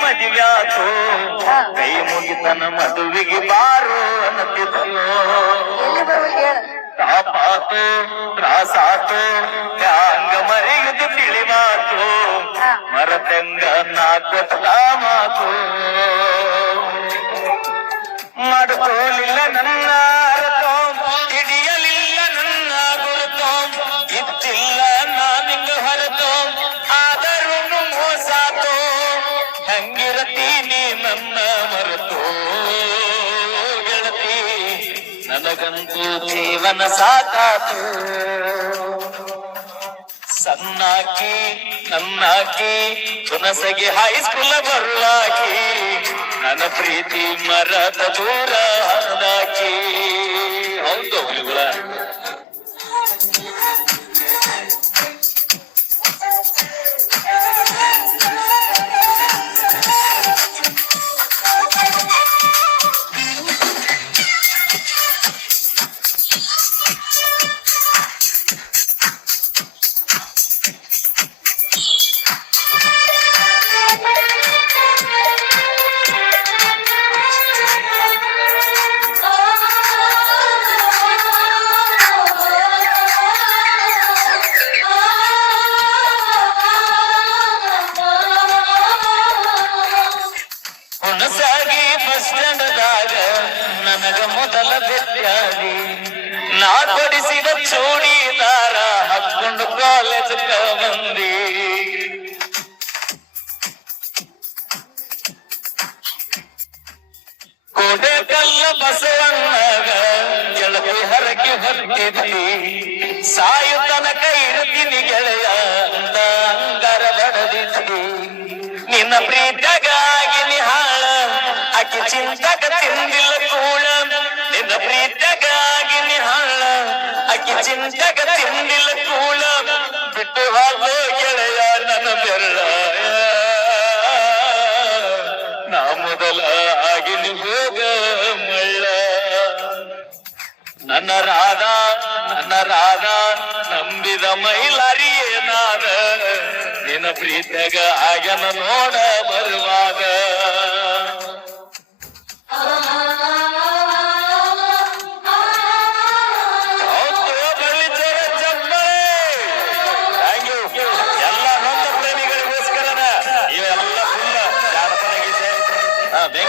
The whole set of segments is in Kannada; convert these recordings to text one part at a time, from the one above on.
ಮದುವ್ಯಾತು ಕೈ ಮುಗಿತನ ಮದುವಿಗೆ ಬಾರು ಹೇಳ. ತಾಪಾತು ತ್ರಾಸಾತು ಹ್ಯಾಂಗ ಮರೆಯುದು ತಿಳಿಮಾತು ಮರತಂಗ ನಾಲ್ಕು ಮಾತು ಮಾಡ್ಕೋಲಿಲ್ಲ ನನ್ನ ಹೆಂಗಿರತೀನಿ ನನ್ನ ಮರೆತು ಗೆಳತಿ. ನನಗಂತೂ ಜೀವನ ಸಾಕಾತು. ಸಣ್ಣಾಕಿ, ನನ್ನಾಕಿ ಹುನಸಗಿ ಹೈಸ್ಕೂಲ ಬರ್ಲಾಕಿ. ನನ್ನ ಪ್ರೀತಿ ಮರದ ದೂರ ಹಂದಾಕಿ ಹುಣಸಾಗಿ ಬಸ್ ಸ್ಟ್ಯಾಂಡದಾಗ ನನಗ ಮೊದಲ ಭೇಟಿಯಾಗಿ ನಾ ಕೊಡಿಸಿದ ಚೂಡಿದಾರ ಹಾಕೊಂಡು ಕಾಲೇಜ್ ಬಂದಿ. ಕೋಡೆಕಲ್ಲ ಬಸವಣ್ಣಗ ಗೆಳತಿ ಹರಕೆ ಹೊತ್ತಿದ್ದಿ. ಸಾಯು ತನಕ ಇರ್ತೀನಿ ಗೆಳೆಯ ಅಂತ ಅಂಗಾರ ಬಡದಿದ್ದಿ. ನಿನ್ನ ನಿಹಾಳ ಚಿಂತಕ ತಿಂದಿಲ್ಲ ಕೂಳ ನಿನ್ನ ಪ್ರೀತಗಾಗಿ ನಿಹಾಳ ಅಕ್ಕಿ ಚಿಂತಕ ತಿಂದಿಲ್ಲ ಕೂಳ ಬಿಟ್ಟು ಹಾಕೋ ಗೆಳೆಯ ನನ್ನ ಬೆರಳ ನಾ ಮೊದಲ ಆಗಿನಿ ಹೋಗ ಮಳ್ಳ ನನ್ನ ರಾಧ ನನ್ನ ರಾಧ ನಂಬಿದ ಮೈಲಾರಿಯೇ ನಾದ ನಿನ್ನ ಪ್ರೀತಿಯಾಗ ಆಗನ ನೋಡ ಬರುವಾಗ.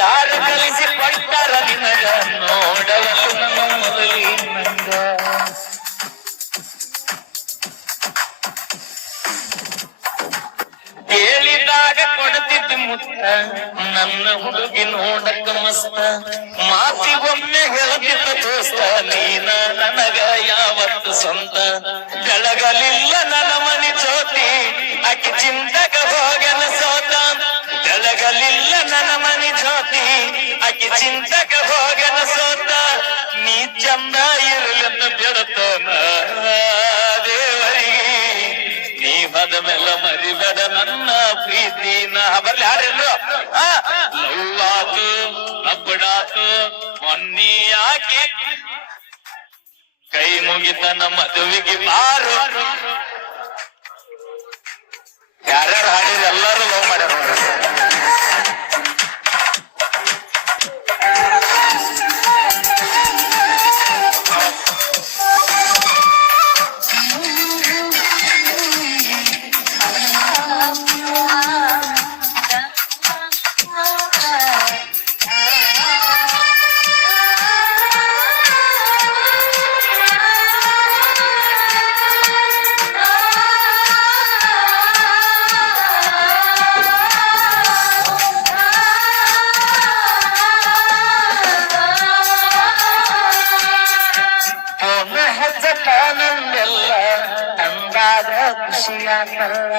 ಯಾರು ಕಲಿಸಿ ಪಟ್ಟರ ನಿನಗ ನೋಡಲು ನಮ್ಮ ಮೊದಲಿನಂಗ ಕೇಳಿದಾಗ ಕೊಡ್ತಿದ್ದ ಮುತ್ತ, ನನ್ನ ಹುಡುಗಿ ನೋಡಕ್ಕ ಮಸ್ತ. ಮಾತಿಗೊಮ್ಮೆ ಹೇಳ್ತಿದ್ದ ದೋಸ್ತ, ನೀನ ನನಗ ಯಾವತ್ತು ಸ್ವಂತ? ಬೆಳಗಲಿಲ್ಲ ನನ್ನ ಮನಿ ಜ್ಯೋತಿ, ಆಕಿ ಚಿಂತಕ ಚಿಂತಕ ಹೋಗನ ಸೋತ ನೀ ಚಂದ ಇರಲೆಂದ ಬೆಳತನ ದೇವರಿಗೆ, ನೀ ಹೋದ ಮೇಲೆ ಮರಿಬೇಡ ನನ್ನ ಪ್ರೀತಿನ ಬರ್ಲಿ ಯಾರೆಲ್ಲೋ ಲವ್ವಾತು ಅಬ್ಬಡಾತು ಮೊನ್ನಿ ಯಾಕೆ? ಕೈ ಮುಗಿತ ನಮ್ಮ ಮದುವೆಗೆ ಬಾರು. ಯಾರ್ಯಾರು ಹಾಡಿದ್ರೆ ಎಲ್ಲರೂ ಲವ್ ಮಾಡ್ಯಾರ ಖುಷಿಯಾಗಲ್ಲ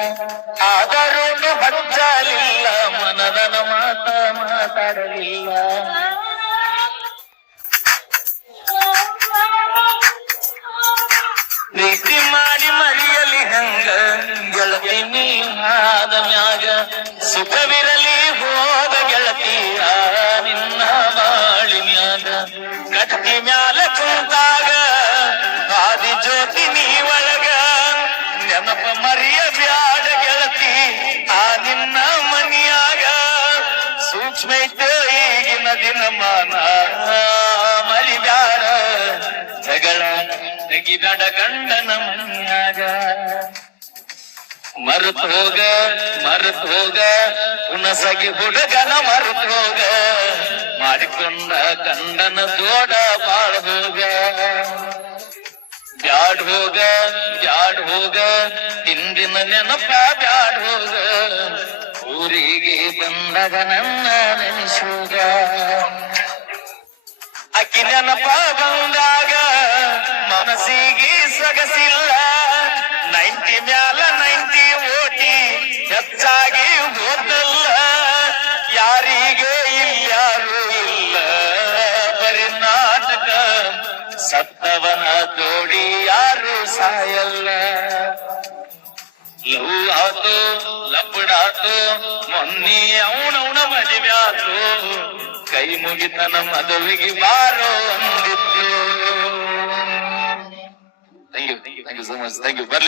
ಆದರೂ ಬಜ್ಜಲಿಲ್ಲ ಮನದನ ಮಾತ ಮಾತಾಡಲಿಲ್ಲ. ನೀತಿ ಮಾಡಿ ಮರಿಯಲಿ ಹಂಗ, ಗೆಳತಿ ನೀ ಆದ ಮ್ಯಾಗ, ಸುಖವಿರಲಿ ಹೋ ದಿನಮಾನ ಮರಿಬ್ಯಾಡ ಜಗಳ ತೆಗಿಬೇಡ ಗಂಡನ ಮನ್ಯಾಗ ಮರುತ್ ಹೋಗ ಮರುತ್ ಹೋಗ, ಹುಣಸಗಿ ಹುಡುಗನ ಮರುತ್ ಹೋಗ. ಮಾಡಿಕೊಂಡ ಕಂಡನ ದೋಡ ಬಾಳ ಹೋಗ. ಬ್ಯಾಡ್ ಹೋಗ ಬ್ಯಾಡ್ ಹೋಗ, ಹಿಂದಿನ ನೆನಪ ಬ್ಯಾಡ್ ಹೋಗ. ಊರಿಗೆ ಬಂದಾಗ ನನ್ನ ತೋಡಿ ಯಾರು ಸಾಯಲ್ಲ. ಲವ್ ಆತು ಲಪ್ಪಡಾತು ಮೊನ್ನೆ ಅವನವನ ಮದುವೆ ಆತು. ಕೈ ಮುಗಿತನ ಮದುವೆಗೆ ಬಾರೋ ಅಂದಿತ್ತು. Thank you thank you so much thank you ಬರ್ಲಿ.